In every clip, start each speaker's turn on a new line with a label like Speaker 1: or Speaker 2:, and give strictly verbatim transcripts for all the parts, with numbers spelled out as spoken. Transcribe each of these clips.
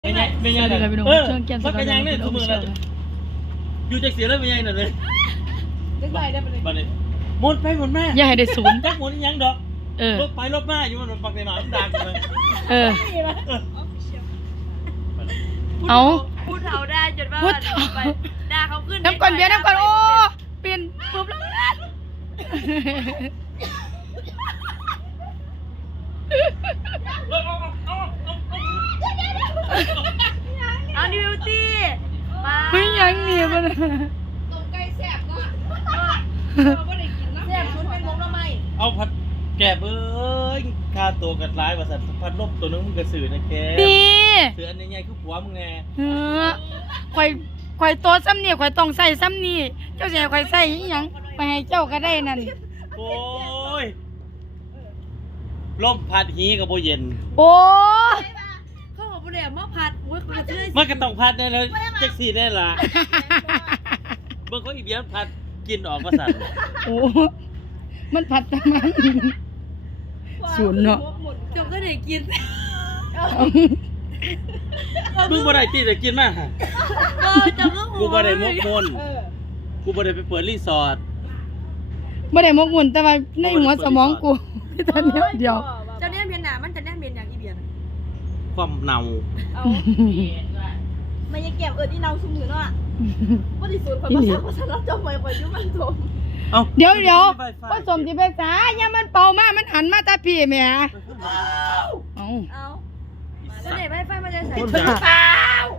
Speaker 1: ไม่ใช่ไม่ใช่เลยเออมันกระยังเนี่ยสมือแล้วอยู่จากเสียแล้วไม่ใช่น่ะเลยได้ไปได้ไปเลยบัดนี้หมุนไปหมุนแม่
Speaker 2: อย่าให้ได้ศูนย์
Speaker 1: จักหมุนยังดอก
Speaker 2: เออ
Speaker 1: รถไปรถมาอยู่มันปักในหมามันดังเลย
Speaker 2: เออเอา
Speaker 3: พูดเท่าได้จนว่าไปด่าเขาขึ้น
Speaker 2: น้ำก่อนเบียร์น้ำก่อนโอ้เปลี่ยนปุ๊บแล้ว
Speaker 3: เอาดิวตี้มา
Speaker 2: เฮ้ยยังเหนียวมัน
Speaker 3: ตรงใกล้แสบเนาะไม่ได้กินนะแสบชุดเป็นมงทำไม
Speaker 1: เอาพัดแกบเอ้ยค่าตัวกันร้ายว่าสัตว์พัดลบตัวนึงมึงกระสือนะแก
Speaker 2: นี่
Speaker 1: เสืออันนี้ไงคือผัวมึงไง
Speaker 2: เออข่อยข่อยโตซ้ำนี่ข่อยต้องใส่ซ้ำนี่เจ้าเสียข่อยใส่ยังไปให้เจ้าก็ได้นั่น
Speaker 1: โอ้ยลมพัดหีกับโบเย็น
Speaker 2: โอ้
Speaker 3: เขาบอกว่าเดี๋ยวมาผัดว่าผัดเลย
Speaker 1: มันก็ต้องพัดได้แล้วแจ็คซี่ได้ละเบิ่งเขาอีเบียนพัดกินออกมาสั่น
Speaker 2: โอ้มันผัดทำไมศูนย์เนาะ
Speaker 3: จบก็ได้กิน
Speaker 1: มึงบ่ได้ตีแต่กินมา
Speaker 3: จบก็
Speaker 1: กูบ่ได้มกมนกูบ่ได้ไปเปิดรีสอร์ท
Speaker 2: บ่ได้มกมุ่นแต่ว่าในหัวสมองกูตอนนี้เดียว
Speaker 3: เจ้าเนี่ยเมียนหนามันจะแน่เมียนอย่างอีเบียน
Speaker 1: ความเน่า
Speaker 3: มันยังเก็บเออที่เน่าชุ่มอยู่เนาะว่าที่สุดคนภาษาภาษาเราจมไปคนยุ่งมันจม
Speaker 2: เดี๋ยวเดี๋ยวผสมที่ไปสาอย่ามันเป่ามามันหันมาตาพี่แม่เอา
Speaker 3: เอาแล้วเด็กไฟไฟมันจะใส่
Speaker 1: ถุงเปล่า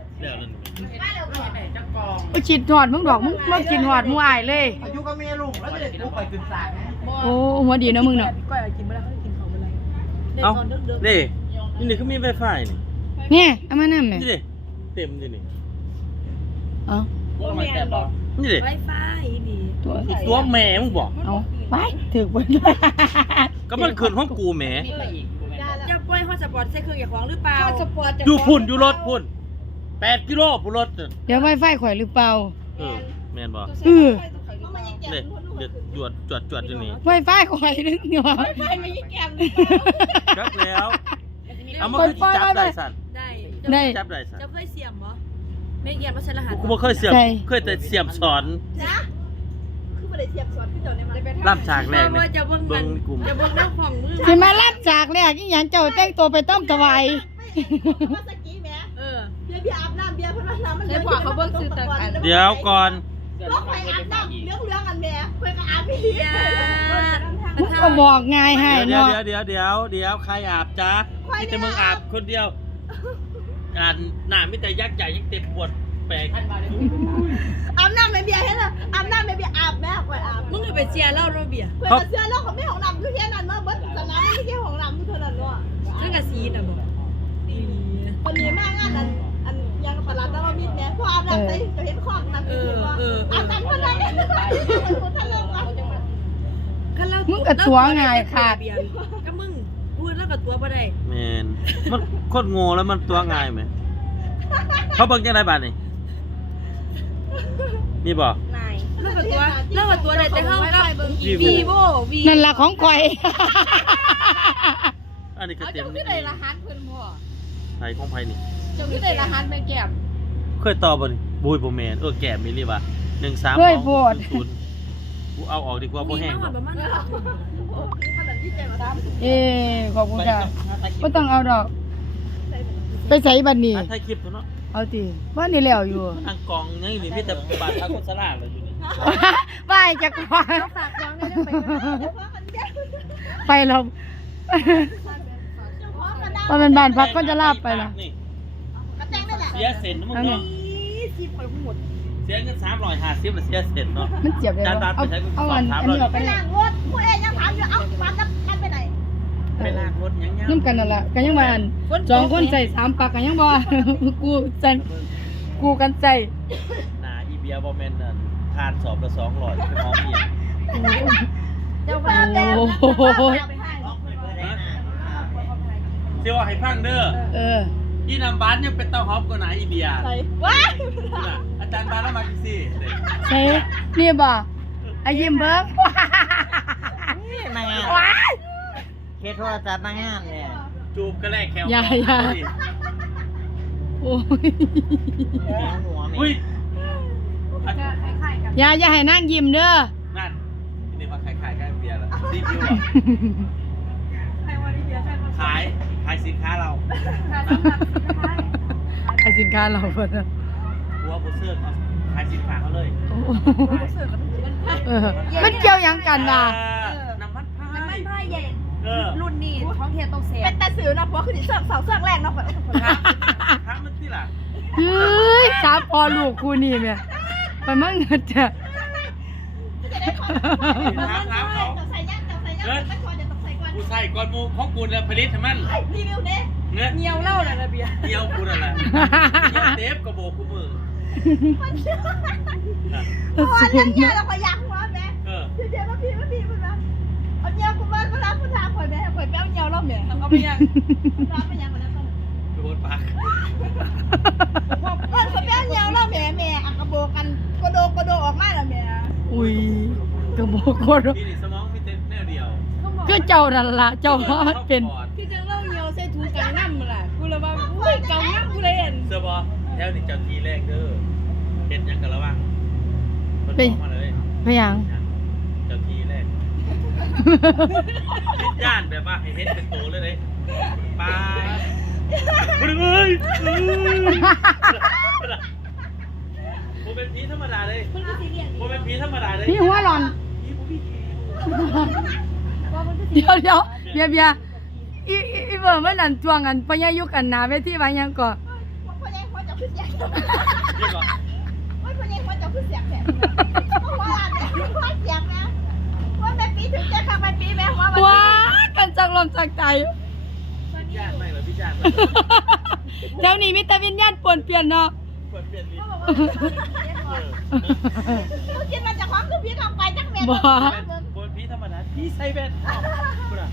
Speaker 2: ไปฉีดหอดมึงดอกมึงมึงกินหอดมึงอายเลย
Speaker 4: อายุก็เมียลุงแล้วเด็กกูไปขึ้นศาล
Speaker 2: โอ้หัวดีนะมึงเนาะ
Speaker 3: ก้อยกินไปแล้วเขาจะกินเขาไปเลย
Speaker 1: เอ้านี่นี่นี่เขามีไวไฟ
Speaker 2: นี่เนี่ยเอามานั่นแม่
Speaker 1: นี่ดิเต็มนี่นี่
Speaker 2: เอ้า
Speaker 1: นี่ดิ
Speaker 3: ไวไฟดี
Speaker 1: ตัวตัวแม่มึงบอก
Speaker 2: เอาไปถือไป
Speaker 1: ก็มันขึ้นห้องกูแม่
Speaker 3: จะปล่อยฮอตสปอร์ตใส่เครื่องอย่าของหรือเปล่า
Speaker 1: อยู่พุ่นอยู่รถพุ่นแปดกิโลพุ่นรถ
Speaker 2: เดี๋ยวไวไฟข่อยหรือเปล่า
Speaker 1: เออแม่นบ่
Speaker 2: เออ
Speaker 1: นี่เดือดจวดจวดจวดอยู่นี่
Speaker 2: ไวไฟข่อยนึกเนาะ
Speaker 3: ไวไฟไม่ยิ่งแก้ม
Speaker 1: จับแล้วเอามาคือจับได้สั่น
Speaker 3: ได้
Speaker 2: ได้
Speaker 1: จับได้สั่น
Speaker 3: จะเคยเสียมบ่ไม่เกียนว่าใช้รหัส
Speaker 1: กูบ่เคยเสียมเคยแต่เสียมสอน
Speaker 3: นะคือบ่ได้เสียมสอนคือเจ้าเนี่ยมัน
Speaker 1: ล่ำฉากแรกนี่
Speaker 3: จะเบิ่งกันจะเบิ่งหน้าของมือ
Speaker 2: สิมาล่ำฉากแรกอีหยังเจ้าแต่งตัวไปต้องถวาย
Speaker 3: มาสกี้แม่เออเบียร์เบียร์อาบน้ำเบียร์พนักน้ำมันเลยบอกเขาเบิ่งสื่อต่างๆ
Speaker 1: เดี๋ยวก่อน
Speaker 3: ล็อกไปอาบน้ำเรื่องเรื่องกันแม่เพื่อนก็อาบพี่
Speaker 2: มึงก็บอกง่ายให้
Speaker 1: เดี๋ยวเดี๋ยวเดี๋ยวเดี๋ยวเดี๋ยวใครอาบจ๊ะมีแต่มึงอาบคนเดียวอ่านหน้ามีแต่ยักษ์ใหญ่ยังเต็มปวดแปลก
Speaker 3: อาบน้ำไม่เบียร์ให้เลยอาบน้ำไม่เบียร์อาบแม่คอยอาบมึงจะไปเชียร์เล่าเราเบียร์เพื่อนเชียร์เล่าของแม่ของนำคือแค่นั้นว่าเบิ้ลสนามไม่ใช่ของนำคือเท่านั้นว่าซึ่งกับซีน่ะบอกคนนี้มากงานอันอันยังปลาตะวันมิดเนี่ยพออาบน้ำไปจะเห็นของนั่นคือว่าอาบน้ำคนนั้นคนท่านเลิกว่า
Speaker 2: มึงกับตัวง่ายขาด
Speaker 3: ก็มึงพูดแล้วกับตัวบ่ได้
Speaker 1: แมนมันโคตรโง่แล้วมันตัวง่ายไหมเขาเบิ่งจังไดบ้านนี่นี่บ่
Speaker 3: นายแล้วกับตัวแล้วกับตัวได้แต่เฮากับวีโววี
Speaker 2: นั่นล่ะของข่อย
Speaker 1: อันนี้ก็เต็มนี่
Speaker 3: ได้รหัสเพิ่นบ่
Speaker 1: ไผของไผนี่
Speaker 3: เจ้าคือได้รหัสแม่แก้ม
Speaker 1: เคยต่อบ่นี่บุ้ยบ่แม่นเออแก้มมีหรือว่าหนึ่งสาม
Speaker 2: เคยโพด
Speaker 1: กูเอาออกดีกว่าบ่แห้ง
Speaker 2: เอ้ขอบคุณค่ะบ่ต้องเอาดอกไปใส่บัดนี้
Speaker 1: ถ่ายคลิปเนาะ
Speaker 2: เอาติว่านี่แล้วอยู่
Speaker 1: ทางกองยังนี่มีแต่บาดทางโฆษณาเลยอยู่นี่
Speaker 2: ไปจักว่า
Speaker 3: ฝากน้องได้ไป
Speaker 2: ไปลมว่าเป็นบ้านพักก็จะลาบไปล่ะ
Speaker 1: เสียเซ็นนะมึงเนาะเสียเงินสามร้อยห้าสิบแล้วเสียเซ็นเนาะ
Speaker 2: มันเจ็บเลยเอาเอาอันอันนี้ไปล้าง
Speaker 3: รถผู้เองยังถามอยู่เอ้าปั๊มน้ำมันไปไหน
Speaker 1: ไปล้างรถยัง
Speaker 2: ๆน้ำกันนั่นแหละกันยังว่าสองคนใส่สามปากกันยังบ่กูจันกูกันใจ
Speaker 1: หน้าอีเบียบ่แม่นนั่นผ่านสอบละสองร้อยเป็นห้องเมีย
Speaker 3: เจ้าฟ้าแดง
Speaker 1: เสียวให้ฟังเด้อ
Speaker 2: เออ
Speaker 1: อีน้ำบานยังเป็นเต้าหอมกว่าไหนอีเบีย
Speaker 3: ว้า
Speaker 1: อาจารย์บานแล้วมากี่ซี่
Speaker 2: ใช่นี่บ่อายิ้มเบิ้ง
Speaker 4: นี่มางานเคโทรศัพท์มางานเนี่ย
Speaker 1: จูบก็แลกแคว
Speaker 2: อย่าอย่าโอ้ย
Speaker 4: หัว
Speaker 1: อุ้ย
Speaker 2: อย่าอย่าให้นั่งยิ้มเด้อ
Speaker 1: นั่นนี่มาขายขายกันเบียร์แล้วรีวิวอ่ะขายขายสินค้าเรา
Speaker 2: ขายสินค้าเราเพิ่นน่ะ
Speaker 1: หัวโบเซอร์ขายสินค้าเขาเลย
Speaker 2: โอ้โหเออมันเกี่ยวหยังกันล่ะ
Speaker 1: น้ำมันพาย
Speaker 3: น้ำมันผ้าเย็น
Speaker 1: เออ
Speaker 3: รุ่นนี้ท้องเทียนต้องเสียเป็นตาสิวนะเพราะคือเสือกเสาเสือกแรงนะคน
Speaker 1: ค้ามันที่ล่ะ
Speaker 2: เฮ้ยสามพอลูกคู่นี่แม่ไปมั่งเงินจ้ะ
Speaker 1: ถามถามเขา
Speaker 3: ใส่ยักษ์ใส่ยักษ์ไม่ควรจะต้องใส่ก่อน
Speaker 1: กูใส่ก้อนมูของกูแล้วผลิตให้มัน
Speaker 3: รีวิวเนี่ย
Speaker 1: เงี้ย
Speaker 3: เงียวเล่าเลยนะเบียร์
Speaker 1: เดียวกูนั่นแหละเดียวเทปกระโบกกูมือ
Speaker 3: พอเรื่องเงียเราขอยักหัวแม่
Speaker 1: เออ
Speaker 3: เดี๋ยวมาพี่มาพี่มาเอาเงียวกูมาเวลาพูดทางคนแม่คนแป้วเงียวเราแม่เอาไปยังรับไปยังคนนั้น
Speaker 1: โดนปาก
Speaker 3: คนคนแป้วเงียวเราแม่แม่อักกระโบกันกระโดกระโดออกมาแล้วแม่
Speaker 2: อุ้ยกระบอกโคตร
Speaker 1: พี่นี่สมองมีแต่แนวเดียว
Speaker 2: คือเจ้านั่นล่ะเจ้าว่ามันเป็น
Speaker 3: พี่จังเล่าเงียวใส่ถุงกางน้ำล่ะกูเลยว่าอุ้ยกางน้ำกูเลยเห็น
Speaker 1: เสื้อบอแถวนี้เจ้าทีแรกเด้อเห็นยังกันระวังมันบอกมาเลย
Speaker 2: ไปหยัง
Speaker 1: เจ้าทีแรกพิจานแบบว่าให้เห็นเป็นโตเลยเลยป้าบริเวณผมเป็นผีธรรมดาเลยผมเป็นผีธรรมดาเลย
Speaker 2: พี่หัวหลอน
Speaker 1: ผีผมพี่
Speaker 2: เดี๋ยวเดี๋ยวเบียร์เบียร์อีอีอีเบอร์มันนั่นจวงกันปะยายุกันหนาเวทีว่าหยังก่อ
Speaker 3: พ่อใหญ่พ่อจะขึ้นเสียง
Speaker 1: เรียกก่อน
Speaker 3: พ่อใหญ่พ่อจะขึ้นเสียงแบบพ่อว่าอะไรพ่อเสียงนะว่าแม่ปีถึงจะทำแม่ปีแม่ว่า
Speaker 2: ว้ากันจักลมจักใจ
Speaker 1: พิจานไม่เหรอพิจาน
Speaker 2: เจ้านี่มีแต่วิญญาณป่วนเปลี่ยนเนาะ
Speaker 1: เปิดเปลี่ยนลิ้น
Speaker 3: กูคิดมาจากความคือพี่ทำไปจังแม่
Speaker 2: บ่
Speaker 1: คนผีธรรมดาผีใส่แว่นกูน่ะ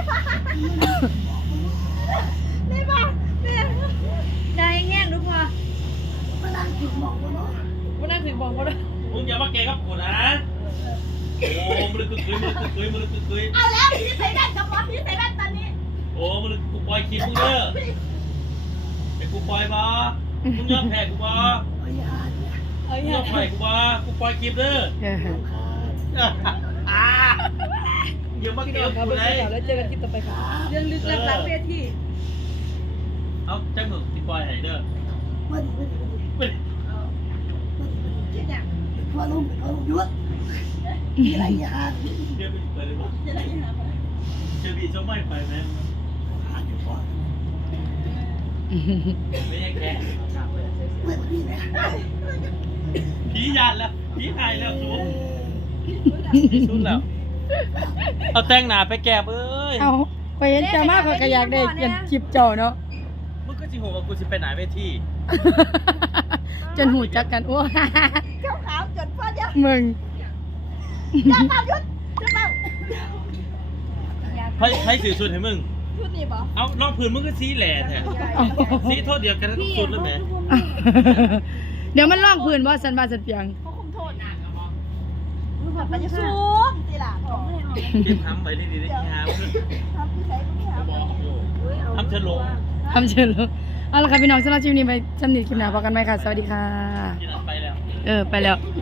Speaker 3: นี่ป่ะนี่ได้แง่ลูกพ่อมานั่งถึงบอกว่าเนาะมานั่งถึงบอกว่าเนาะ
Speaker 1: มึงอย่ามาแกกับกูนะโอ้มึงเลยกึกกึยมึงเลยกึกกึยมึงเลยกึกกึย
Speaker 3: เอาแล้วพี่ใส่แว่นกับพ่อพี่ใส่แว่นตอนนี้
Speaker 1: โอ้มึงเลยกูปล่อยคลิปมึงเด้อไอ้กูปล่อยบ่มึงยอมแพ้กูบ่
Speaker 3: เอา
Speaker 1: มึง
Speaker 3: อย ย่า
Speaker 1: อมปล่อยกูบ่กูปล่อยคลิปเด้อ
Speaker 2: เออ
Speaker 1: อ่าอย่ามาเกี่ยวกูเลย
Speaker 3: แล้วเจอกันคลิปต่อไปค่ะเรื่องลึกลับหลังเวที
Speaker 1: เอาจังหมึกที่ปล่อยให้เด้อ
Speaker 3: คิดอย่าง
Speaker 5: ว่าลงเอาลงยุดมีอะไรอย่าหา
Speaker 1: เดี๋ยวไปเปิดเลยบ่
Speaker 3: จะได้ยังไง
Speaker 1: เจะบีจะไม่ไปไหม
Speaker 5: หาอยู่ก่อน
Speaker 1: ไม่ใช่แก
Speaker 5: เมื่อวันนี้นะ
Speaker 1: ผียานแล้วผีหายแล้วสูงผีสุดแล้วเอาแต่งหน้าไปแกบเอ้ย
Speaker 2: เอาไปเห็นเจ้ามากกว่าก็อยากได้เปลี่ยนคลิปเจ้าเนาะ
Speaker 1: มึงก็สิโหว่ากูสิไปไหนเวที
Speaker 2: จนหูจักกันอ้ว
Speaker 3: เจ้าขาวจนพ่อเดียว
Speaker 2: มึง
Speaker 3: เจ้าขาวยุดจะเมา
Speaker 1: ใครใครสื่อสุดให้มึง
Speaker 3: ชุดนี้บ่
Speaker 1: เอาลองพื้นมึงก็สีแหล่แท้สีโทษเดียวกันทุกสุดเลยแหม
Speaker 2: เดี๋ยวมันล่องพื้นว่าสันบาสันเปียง
Speaker 3: เขาคุมโทษนะมันจะซูมสิล่ะของไม่เอา
Speaker 1: เก็บทำไว้ดีๆได้ที่หาเพื่อน
Speaker 3: ทำผู้ใช้ก็ไม่เอา
Speaker 1: ทำเฉลง
Speaker 2: ทำเชิญเลยเอาละค่ะพี่น้องสำหรับคลิปนี้ไปจำหนิคลิปหน้าพบกันไหมค่ะ สวัสดีค่ะ
Speaker 1: ที่นั่นไปแล้ว
Speaker 2: เออ ไปแล้ว